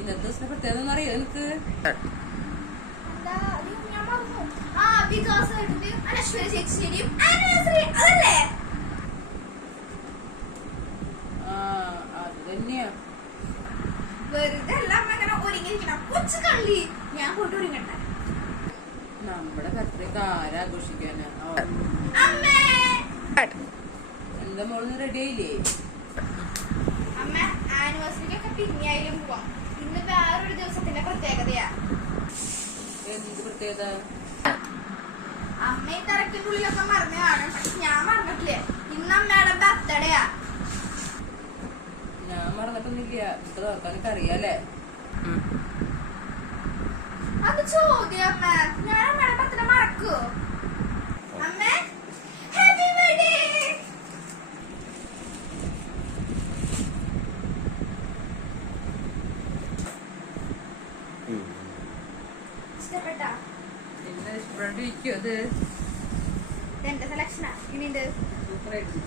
ഇന്നത്തെ ദിവസം പ്രത്യേകത അറിയോ എനിക്ക്? അത് തന്നെയാ. വെറുതെ എല്ലാം അങ്ങനെ ഒരുങ്ങിയിരിക്കണം. കൊച്ചു കള്ളി ഞാൻ പോയിട്ട് ഒരുങ്ങട്ടെ. നമ്മുടെ ബർത്ത്ഡേക്ക് ആരാഘോഷിക്കാനാ? എന്താ മോള് റെഡി ആയില്ലേ? അമ്മ ആനിവേഴ്സറിക്കൊക്കെ പിന്നെയായാലും പോവാം. ഇന്ന് വേറൊരു ദിവസത്തിന്റെ പ്രത്യേകതയാ. എന്ത് പ്രത്യേകത? അമ്മ ഈ തിരക്കിനുള്ളിലൊക്കെ മറന്നു കാണും. പക്ഷെ ഞാൻ മറന്നിട്ടില്ലേ, ഇന്ന് അമ്മയുടെ ബർത്ത്ഡേയാ. ഞാൻ മറന്നിട്ടൊന്നുമില്ല. ഇപ്പൊ നോക്കാനൊക്കെ അറിയാലേ. അത് ചോദ്യം അമ്മ. ഞാൻ അമ്മയുടെ ബർത്ത്ഡേ മറക്കൂ? അമ്മ ഹാപ്പി ബർത്ത്ഡേ. ഇഷ്ടപ്പെട്ടാ? പിന്നെ ഇഷ്ടപ്പെട്ടിരിക്കും. അത് എന്റെ സെലക്ഷനാ. ഇനിയുണ്ട്. സൂപ്പറായിട്ട്